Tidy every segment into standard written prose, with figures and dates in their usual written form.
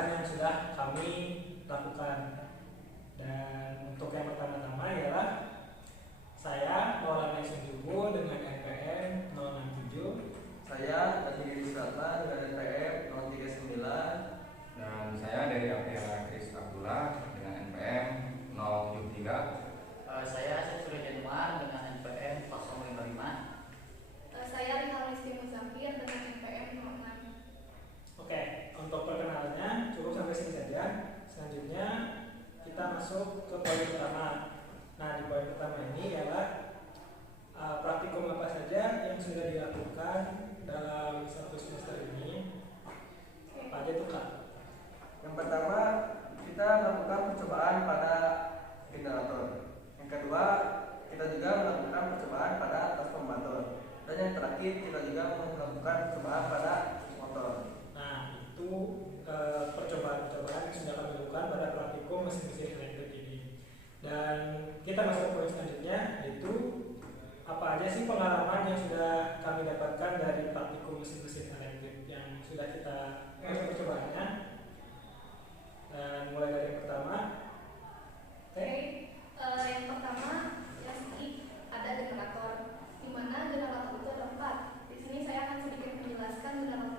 percobaan yang sudah kami lakukan. Dan untuk yang pertama-tama ialah saya Maulana Isunjubu dengan NPM 067. Saya Dani Wisata dengan NPM 039. Dan saya dari Apiara Kris Abdullah dengan NPM 073. Saya Surya Januar dengan NPM 055. Saya Rihalesti Muzakir dengan NPM 06. Oke, untuk perkenalannya cukup sampai sini saja. Selanjutnya kita masuk ke poin pertama. Nah, di poin pertama ini ialah praktikum apa saja yang sudah dilakukan dalam satu semester ini. Apa aja tuh, Kak? Yang pertama, kita melakukan percobaan pada generator. Yang kedua, kita juga melakukan percobaan pada transformator. Dan yang terakhir, kita juga melakukan percobaan pada motor. Nah, itu percobaan-percobaan yang sudah kami lakukan pada praktikum mesin-mesin elektrik ini. Dan kita masuk ke poin selanjutnya, yaitu apa aja sih pengalaman yang sudah kami dapatkan dari praktikum mesin-mesin elektrik yang sudah kita percobaannya. Dan mulai dari yang pertama. Yang pertama yang ada generator, di mana generator itu ada 4. Di sini saya akan sedikit menjelaskan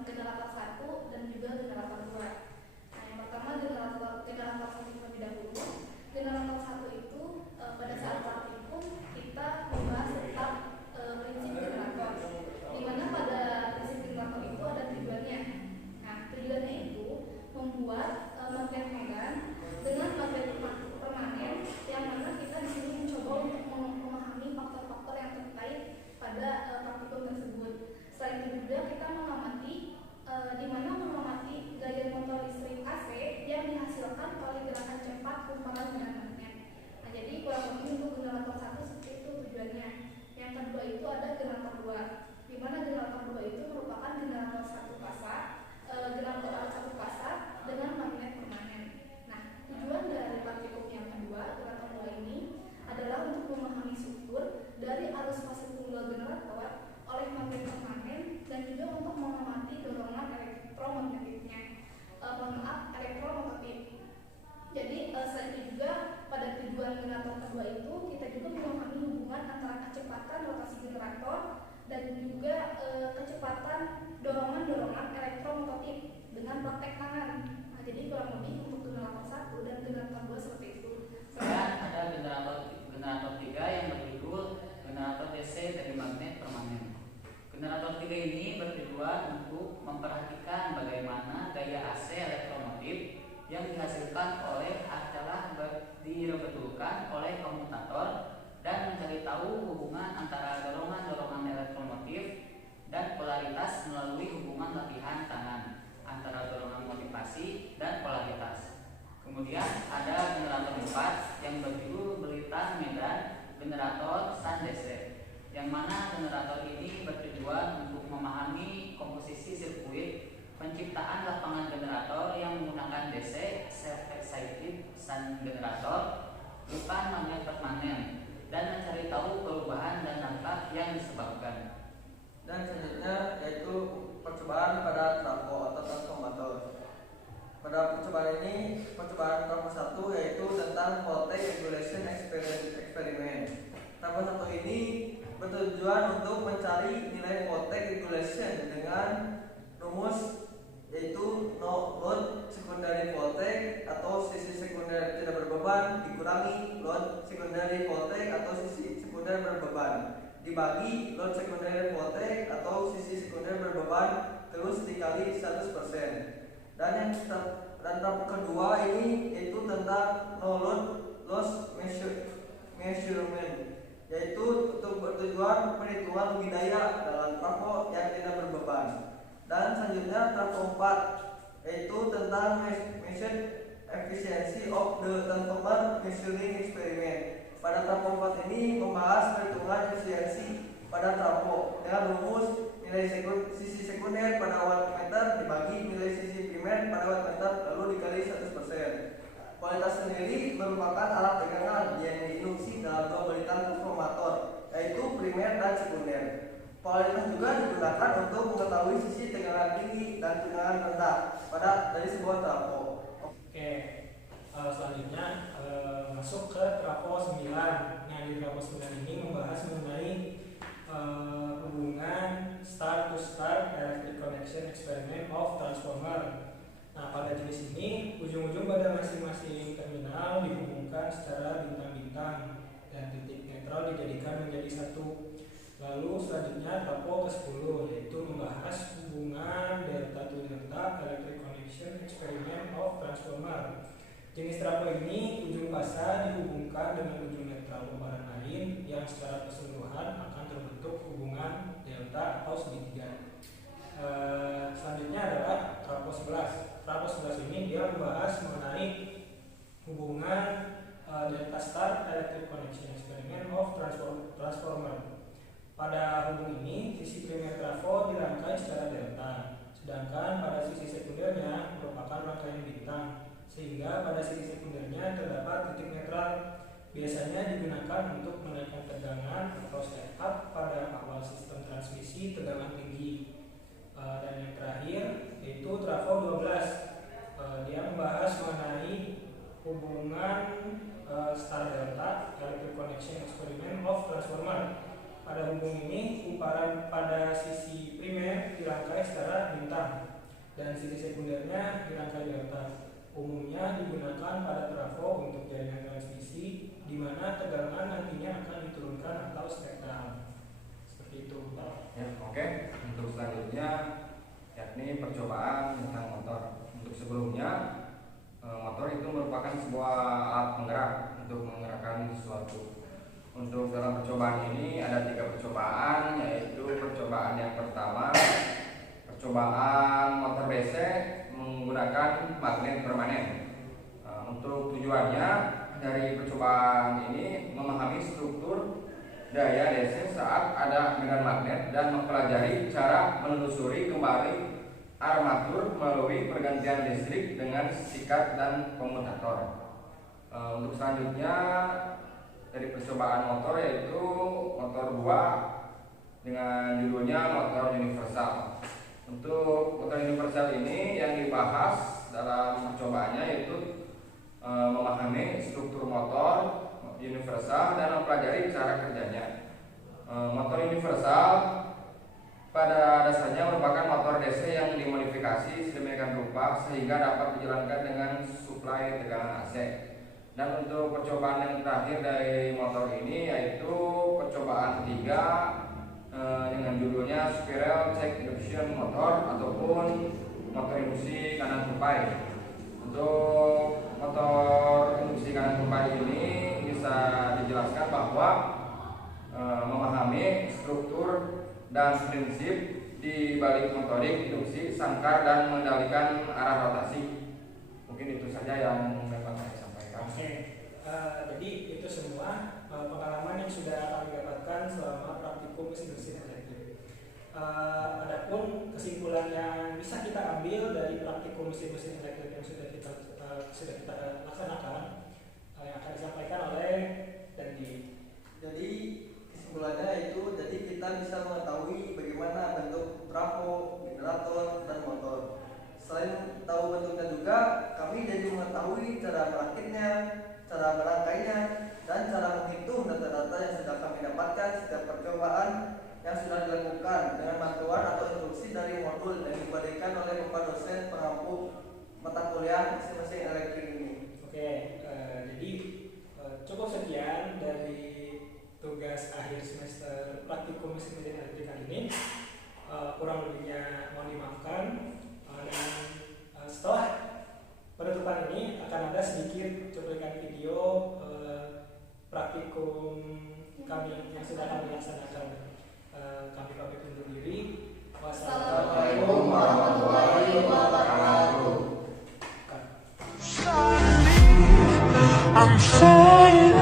generator 1 dan juga generator 2. Nah, yang pertama generator 1 terlebih dahulu. Generator 1 itu pada saat praktikum kita membahas tentang prinsip generator, di mana pada prinsip generator itu ada tujuannya. Nah, tujuannya itu membuat magnet medan dengan magnet permanen, yang mana kita di sini mencoba untuk memahami faktor-faktor yang terkait pada praktikum tersebut. Selain itu juga kita mengamati di mana mengamati gaya motor listrik AC yang dihasilkan oleh gerakan cepat kumparan medan magnet. Nah, jadi kurang lebih untuk generator 1 seperti itu tujuannya. Yang kedua itu ada generator 2, di mana generator 2 itu merupakan generator satu pasar dengan magnet permanen. Nah, tujuan dari praktikum yang kedua, generator 2 ini adalah untuk memahami struktur dari arus fase tunggal generator oleh magnet permanen dan juga untuk mengamati dorongan elektromagnetiknya. Elektromotif. Jadi selain itu juga pada tujuan generator kedua itu kita juga memahami hubungan antara kecepatan rotasi generator dan juga kecepatan dorongan elektromotif dengan praktek tangan. Nah, jadi kurang lebih untuk generator 1 dan generator 2 seperti itu. Dan ada generator 3 yang berjudul generator DC dari magnet permanen. Generator 3 ini bertujuan untuk memperhatikan bagaimana gaya AC elektromotif yang dihasilkan oleh adalah dibetulkan oleh komutator dan mencari tahu hubungan antara dorongan elektromotif dan polaritas melalui hubungan latihan tangan antara dorongan motivasi dan polaritas. Kemudian ada generator 4 yang berjudul belitan medan generator San DC, yang mana generator ini bertujuan untuk memahami komposisi sirkuit penciptaan lapangan generator yang menggunakan DC self-excited Sun generator bukan magnet permanen dan mencari tahu perubahan dan dampak yang disebabkan. Dan selanjutnya yaitu percobaan pada trafo atau transformator. Pada percobaan ini, percobaan trafo 1 yaitu tentang voltage regulation eksperimen. Trafo 1 ini bertujuan untuk mencari nilai voltage regulation dengan rumus yaitu no load secondary voltage atau sisi sekunder tidak berbeban dikurangi load secondary voltage atau sisi sekunder berbeban dibagi load secondary voltage atau sisi sekunder berbeban terus dikali 100%. Dan tahap kedua ini yaitu tentang no load loss measurement, yaitu untuk bertujuan perhitungan lebih daya dalam trafo yang tidak berbeban. Dan selanjutnya tahap 4 yaitu tentang measure efficiency of the transformer measuring experiment. Pada tahap 4 ini membahas perhitungan efisiensi pada trafo dengan rumus nilai sisi sekunder pada wattmeter dibagi nilai sisi primer pada wattmeter lalu dikali 100%. Kualitas sendiri merupakan alat pegangan yang diinduksi dalam dua balikan transformator, yaitu primer dan sekunder. Polaritas juga digunakan untuk mengetahui sisi tegangan tinggi dan tegangan rendah dari sebuah trafo. Oke, selanjutnya masuk ke trafo 9. Nah, di trafo 9 ini membahas mengenai hubungan star to star electric connection experiment of transformer. Nah, pada jenis ini ujung-ujung pada masing-masing terminal dihubungkan secara bintang-bintang dan titik netral dijadikan menjadi satu. Lalu selanjutnya trafo ke-10 yaitu membahas hubungan delta to delta electric connection experiment of transformer. Jenis trafo ini ujung fasa dihubungkan dengan ujung netral pembaran lain yang secara keseluruhan akan terbentuk hubungan delta atau segitiga. Selanjutnya adalah trafo 11. Trafo 11 ini dia membahas mengenai hubungan delta star electric connection experiment of transformer. Pada hubung ini, sisi primer trafo dirangkai secara delta, sedangkan pada sisi sekundernya merupakan rangkaian bintang, sehingga pada sisi sekundernya terdapat titik netral. Biasanya digunakan untuk menaikkan tegangan atau step up pada awal sistem transmisi tegangan tinggi. Dan yang terakhir yaitu trafo 12. Dia membahas mengenai hubungan star delta electric connection experiment of transformer. Pada hubung ini, kumparan pada sisi primer dirangkai secara bintang dan sisi sekundernya dirangkai delta. Umumnya digunakan pada trafo untuk jaringan transmisi di mana tegangan nantinya akan diturunkan atau step down. Seperti itu. Ya, oke. Untuk selanjutnya yakni percobaan tentang motor. Untuk sebelumnya motor itu merupakan sebuah alat penggerak untuk menggerakkan sesuatu. Untuk dalam percobaan ini ada 3 percobaan, yaitu percobaan yang pertama percobaan motor DC menggunakan magnet permanen. Untuk tujuannya dari percobaan ini memahami struktur daya DC saat ada medan magnet dan mempelajari cara menelusuri kembali armatur melalui pergantian listrik dengan sikat dan komutator. Untuk selanjutnya dari percobaan motor yaitu motor 2 dengan judulnya motor universal. Untuk motor universal ini yang dibahas dalam percobaannya yaitu memahami struktur motor universal dan mempelajari cara kerjanya. Motor universal pada dasarnya merupakan motor DC yang dimodifikasi sedemikian rupa sehingga dapat dijalankan dengan suplai tegangan AC. Dan untuk percobaan yang terakhir dari motor ini yaitu percobaan ketiga dengan judulnya spiral check induction motor ataupun motor induksi kanan tupai. Untuk motor induksi kanan tupai ini bisa dijelaskan bahwa memahami struktur dan prinsip di balik motorik induksi, sangkar dan mengendalikan arah rotasi. Mungkin itu saja yang dapat saya sampaikan. Oke, jadi itu semua pengalaman yang sudah kami dapatkan selama praktikum mesin elektrik. Adapun kesimpulan yang bisa kita ambil dari praktikum mesin elektrik yang sudah kita laksanakan yang akan disampaikan oleh Dandi. Jadi kesimpulannya itu, jadi kita bisa mengetahui bagaimana bentuk trafo, generator, dan motor. Selain tahu bentuknya juga, kami jadi mengetahui cara merakitnya, cara merangkainya, dan cara menghitung data-data yang sudah kami dapatkan setiap percobaan yang sudah dilakukan dengan bantuan atau instruksi dari modul yang diberikan oleh Bapak dosen pengampu mata kuliah mesin elektrik ini. Oke, jadi cukup sekian dari tugas akhir semester praktikum mesin elektrik kali ini. Kurang lebihnya mohon dimaafkan. Dan setelah penutupan ini akan ada sedikit cuplikan video praktikum kami yang sudah kami laksanakan. Kami pamit undur diri. Wassalamualaikum warahmatullahi wabarakatuh. I'm falling.